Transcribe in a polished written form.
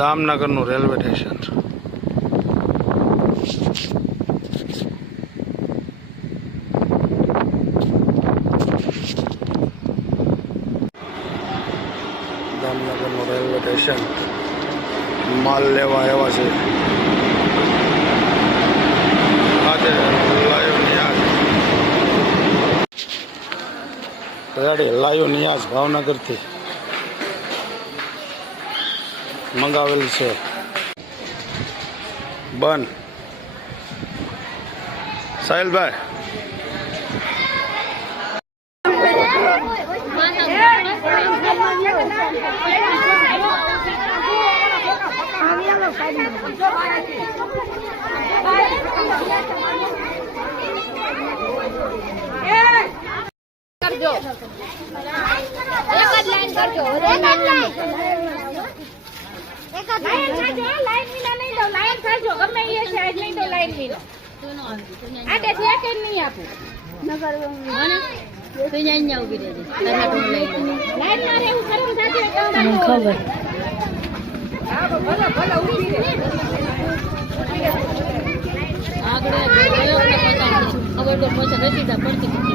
જામનગરનું railway station છે. જામનગરનું railway station માલ લેવા આવ્યા છે. આજે લાઈવ નિયાઝ ભાવનગરથી મંગાવેલ છે. બન સાહિલભાઈ કરજો એક જ લાઈન કરજો લાઈન કરજો લાઈન વિના નહીં દો લાઈન કરજો ગમે એ છે આજ નહીં દો લાઈન વિના આટે છે કે નહીં આપું નગર મને તો જઈ જાવ કે દે લાઈન માં રહેવું શરમ થતી તમને ખબર હા ભલે ભલે ઉભી રહે આગળ ખબર તો પછી રસીદા પડતી